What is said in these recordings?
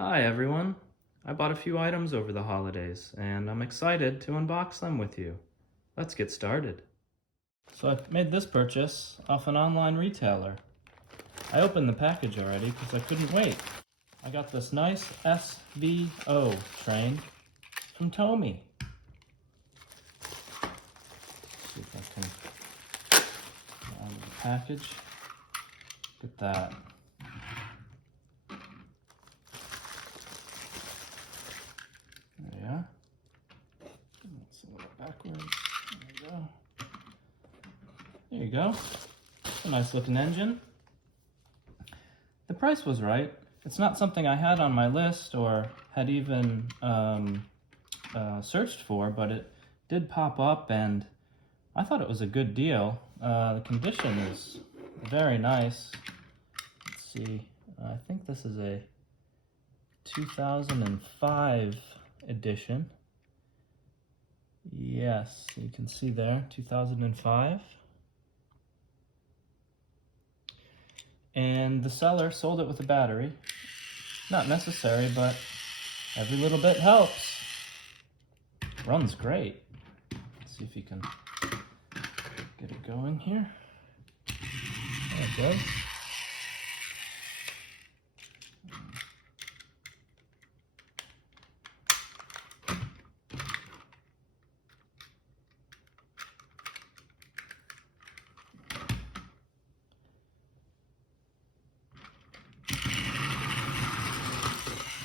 Hi everyone! I bought a few items over the holidays and I'm excited to unbox them with you. Let's get started. So I made this purchase off an online retailer. I opened the package already because I couldn't wait. I got this nice SVO train from Tomy. Let's see if I can get out of the package. Look at that. Yeah. It's a little backwards. There we go. There you go. It's a nice looking engine. The price was right. It's not something I had on my list or had even searched for, but it did pop up and I thought it was a good deal. The condition is very nice. Let's see. I think this is a 2005 edition. Yes, you can see there, 2005. And the seller sold it with a battery. Not necessary, but every little bit helps. Runs great. Let's see if you can get it going here. There it goes.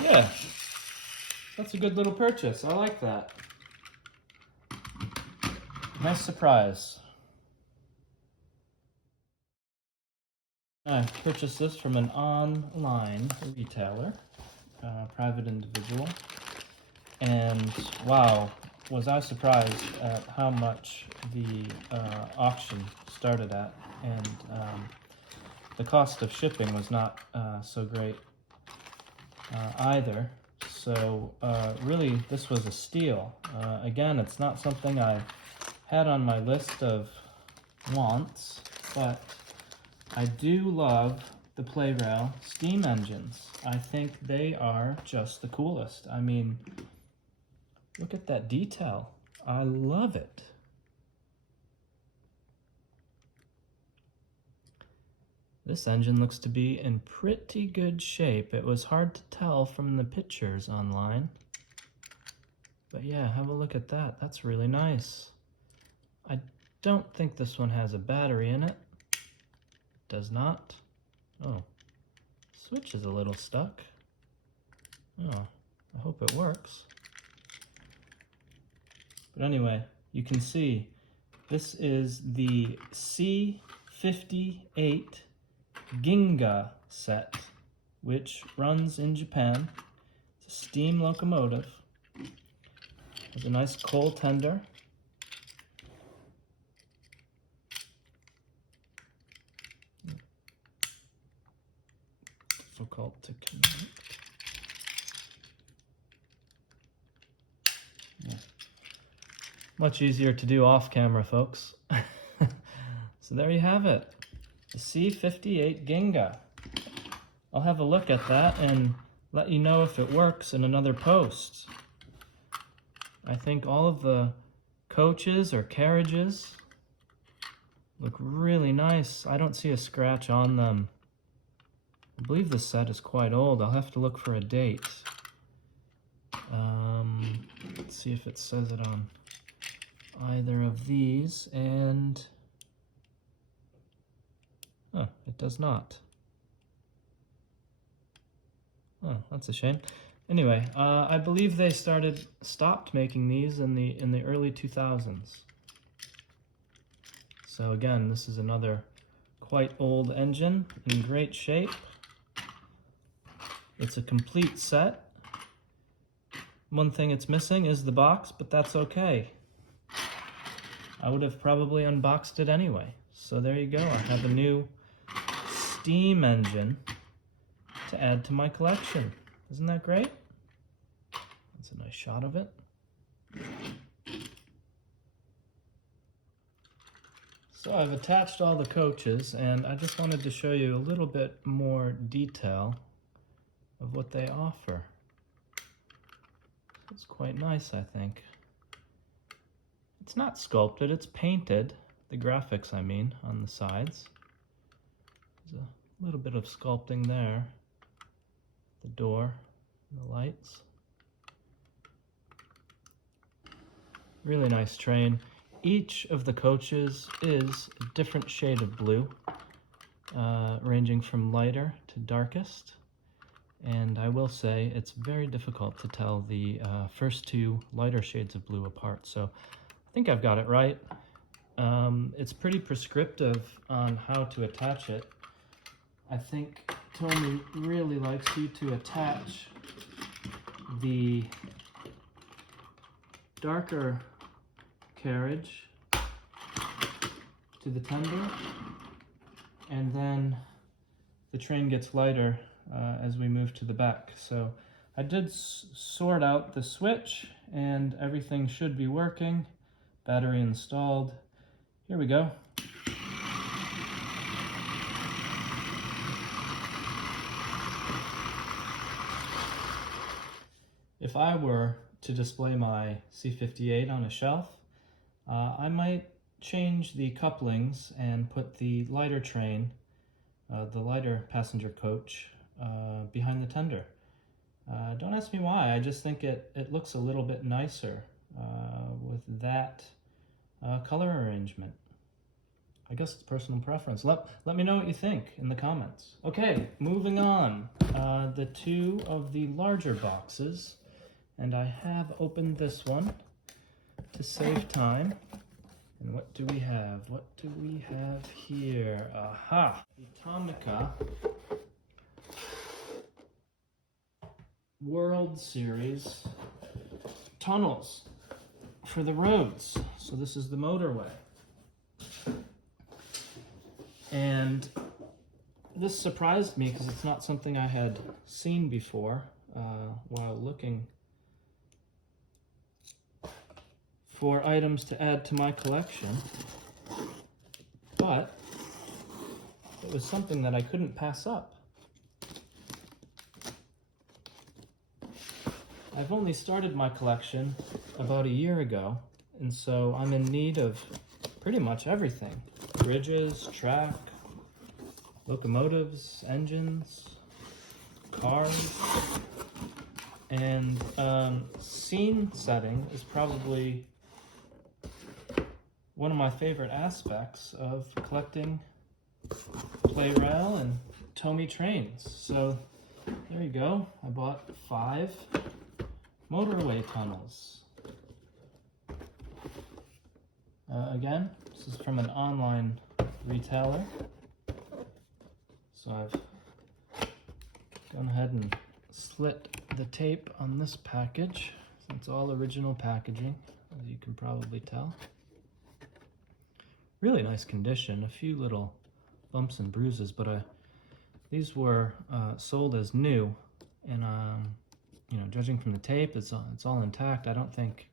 Yeah, that's a good little purchase. I like that. Nice surprise. I purchased this from an online retailer, private individual, and wow, was I surprised at how much the auction started at, and the cost of shipping was not so great either. So really, this was a steal. Again, it's not something I had on my list of wants, but I do love the Plarail steam engines. I think they are just the coolest. I mean, look at that detail. I love it. This engine looks to be in pretty good shape. It was hard to tell from the pictures online. But yeah, have a look at that. That's really nice. I don't think this one has a battery in it. Does not. Oh, switch is a little stuck. Oh, I hope it works. But anyway, you can see this is the C58 Ginga set, which runs in Japan. It's a steam locomotive. Has a nice coal tender. Difficult to connect. Yeah. Much easier to do off camera, folks. So there you have it. The C58 Ginga. I'll have a look at that and let you know if it works in another post. I think all of the coaches or carriages look really nice. I don't see a scratch on them. I believe this set is quite old. I'll have to look for a date. Let's see if it says it on either of these, and oh, it does not. Oh, that's a shame. Anyway, I believe they stopped making these in the early 2000s. So again, this is another quite old engine in great shape. It's a complete set. One thing it's missing is the box, but that's okay. I would have probably unboxed it anyway. So there you go. I have a new steam engine to add to my collection. Isn't that great? That's a nice shot of it. So I've attached all the coaches, and I just wanted to show you a little bit more detail of what they offer. It's quite nice, I think. It's not sculpted, it's painted. The graphics, I mean, on the sides. There's a little bit of sculpting there. The door, and the lights. Really nice train. Each of the coaches is a different shade of blue, ranging from lighter to darkest. And I will say it's very difficult to tell the first two lighter shades of blue apart. So I think I've got it right. It's pretty prescriptive on how to attach it. I think Tomy really likes you to attach the darker carriage to the tender, and then the train gets lighter as we move to the back. So I did sort out the switch and everything should be working. Battery installed. Here we go. If I were to display my C58 on a shelf, I might change the couplings and put the lighter train, the lighter passenger coach, behind the tender. Don't ask me why, I just think it looks a little bit nicer with that color arrangement. I guess it's personal preference. Let me know what you think in the comments. Okay, moving on. The two of the larger boxes, and I have opened this one to save time. And what do we have? What do we have here? Aha! The Tomica World Series tunnels for the roads. So this is the motorway. And this surprised me because it's not something I had seen before while looking for items to add to my collection, but it was something that I couldn't pass up. I've only started my collection about a year ago, and so I'm in need of pretty much everything. Bridges, track, locomotives, engines, cars, and scene setting is probably one of my favorite aspects of collecting Plarail and Tomy Trains. So there you go. I bought 5 motorway tunnels. Again, this is from an online retailer. So I've gone ahead and slit the tape on this package. So it's all original packaging, as you can probably tell. Really nice condition, a few little bumps and bruises, but these were sold as new, and you know, judging from the tape, it's all intact. I don't think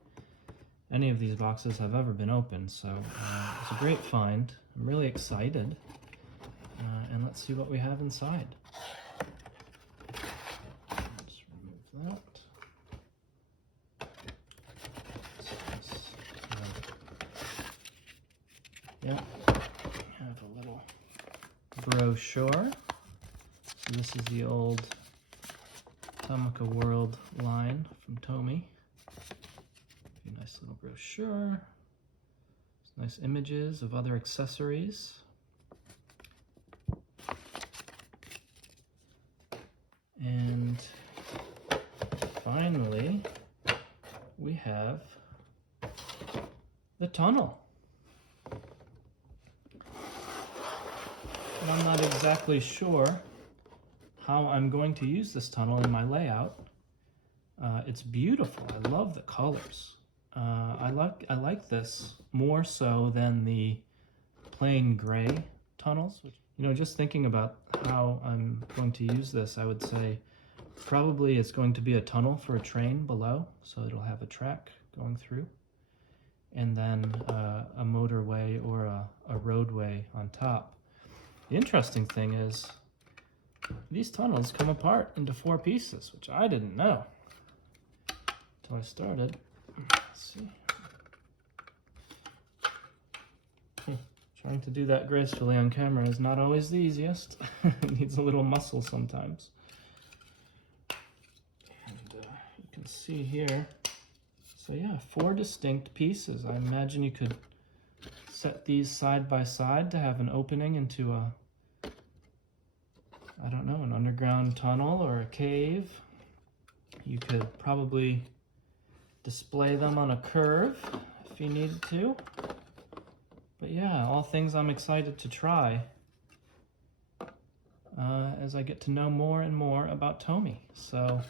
any of these boxes have ever been opened, so it's a great find. I'm really excited, and let's see what we have inside. Just remove that. Yeah, we have a little brochure. So this is the old Tomica World line from Tomy. A nice little brochure. Some nice images of other accessories. And finally, we have the tunnel. And I'm not exactly sure how I'm going to use this tunnel in my layout. It's beautiful. I love the colors. I like this more so than the plain gray tunnels. Which, you know, just thinking about how I'm going to use this, I would say probably it's going to be a tunnel for a train below, so it'll have a track going through, and then a motorway or a roadway on top. The interesting thing is these tunnels come apart into 4 pieces, which I didn't know until I started. Let's see. Trying to do that gracefully on camera is not always the easiest. It needs a little muscle sometimes. And you can see here, so yeah, 4 distinct pieces. I imagine you could set these side by side to have an opening into a, I don't know, an underground tunnel or a cave. You could probably display them on a curve if you needed to. But yeah, all things I'm excited to try as I get to know more and more about Tomy. So,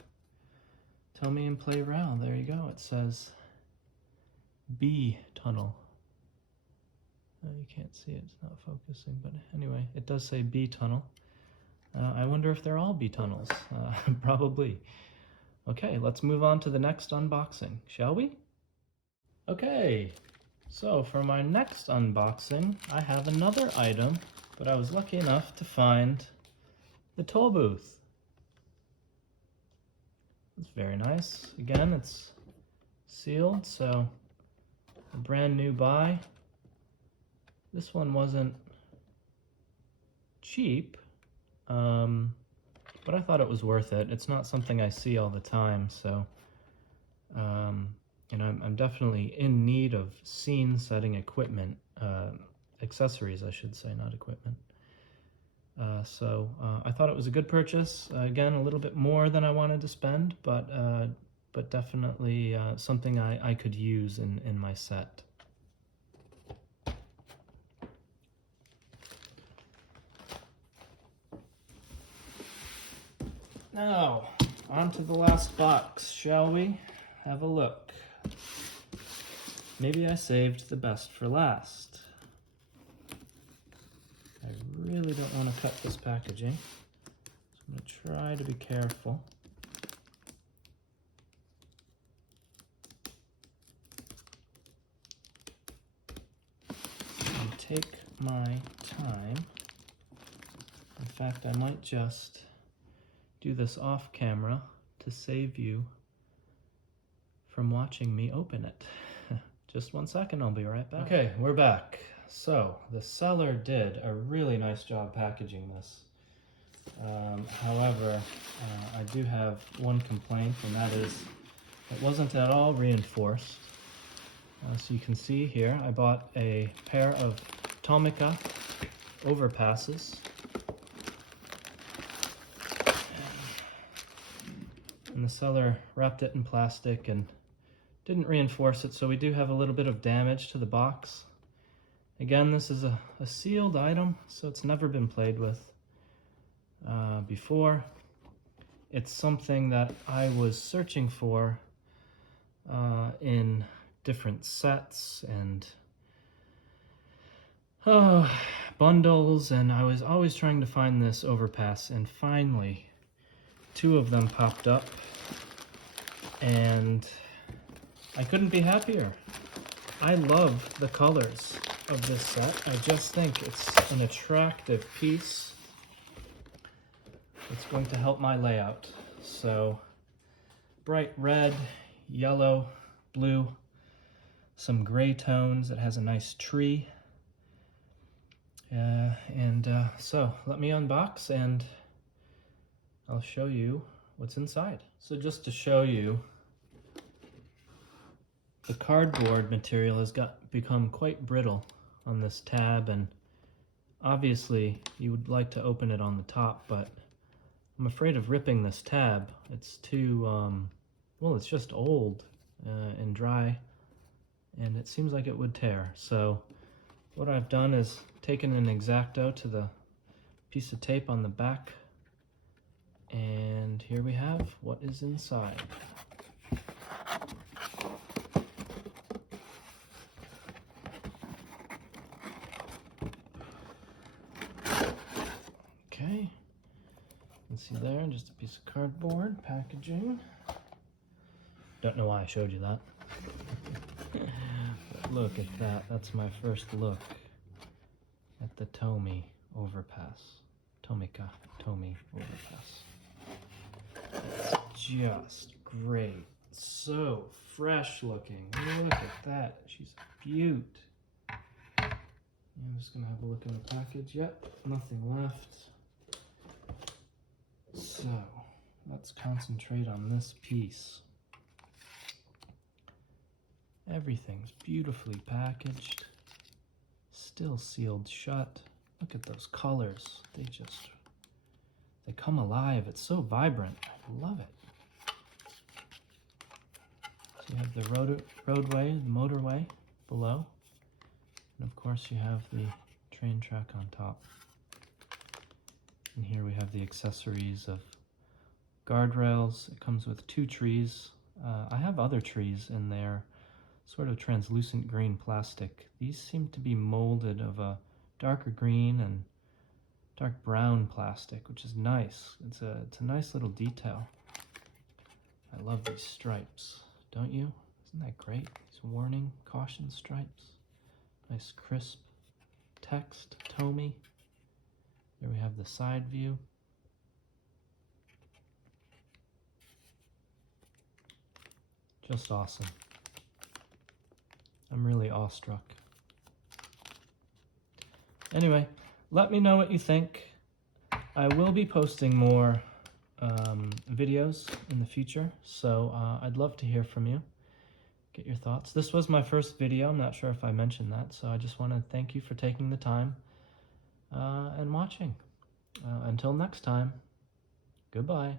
Tomy and Plarail, there you go. It says B tunnel. You can't see it, it's not focusing, but anyway, it does say B tunnel. I wonder if they're all B tunnels. Probably. Okay, let's move on to the next unboxing, shall we? Okay. So for my next unboxing, I have another item, but I was lucky enough to find the toll booth. It's very nice. Again, it's sealed, so a brand new buy. This one wasn't cheap, but I thought it was worth it. It's not something I see all the time, so and I'm definitely in need of scene setting equipment, accessories I should say, not equipment. So I thought it was a good purchase. Again, a little bit more than I wanted to spend, but definitely something I could use in my set. Now, on to the last box, shall we? Have a look. Maybe I saved the best for last. I really don't want to cut this packaging, so I'm going to try to be careful. And take my time. In fact, I might just do this off camera to save you from watching me open it. Just 1 second, I'll be right back. Okay, we're back. So, the seller did a really nice job packaging this. However, I do have one complaint, and that is it wasn't at all reinforced. So you can see here, I bought a pair of Tomica Overpasses. And the seller wrapped it in plastic and didn't reinforce it, so we do have a little bit of damage to the box. Again, this is a sealed item, so it's never been played with before. It's something that I was searching for in different sets and bundles, and I was always trying to find this Overpass, and finally 2 of them popped up, and I couldn't be happier. I love the colors of this set. I just think it's an attractive piece. It's going to help my layout. So, bright red, yellow, blue, some gray tones. It has a nice tree. So, let me unbox and I'll show you what's inside. So just to show you, the cardboard material has become quite brittle on this tab, and obviously you would like to open it on the top, but I'm afraid of ripping this tab. It's too, well, it's just old and dry, and it seems like it would tear. So what I've done is taken an X-Acto to the piece of tape on the back, and here we have what is inside. Okay, let's see there, just a piece of cardboard packaging. Don't know why I showed you that. But look at that, that's my first look at the Tomy Overpass. Tomica, Tomy Overpass. It's just great. So fresh looking. Look at that. She's a beaut. I'm just going to have a look in the package. Yep, nothing left. So let's concentrate on this piece. Everything's beautifully packaged, still sealed shut. Look at those colors. They come alive. It's so vibrant. I love it. So you have the roadway, the motorway below. And of course you have the train track on top. And here we have the accessories of guardrails. It comes with 2 trees. I have other trees in there, sort of translucent green plastic. These seem to be molded of a darker green and dark brown plastic, which is nice. It's a nice little detail. I love these stripes, don't you? Isn't that great? These warning, caution stripes. Nice crisp text, Tomy. There we have the side view. Just awesome. I'm really awestruck. Anyway, let me know what you think. I will be posting more videos in the future, so I'd love to hear from you. Get your thoughts. This was my first video. I'm not sure if I mentioned that, so I just want to thank you for taking the time and watching. Until next time, goodbye.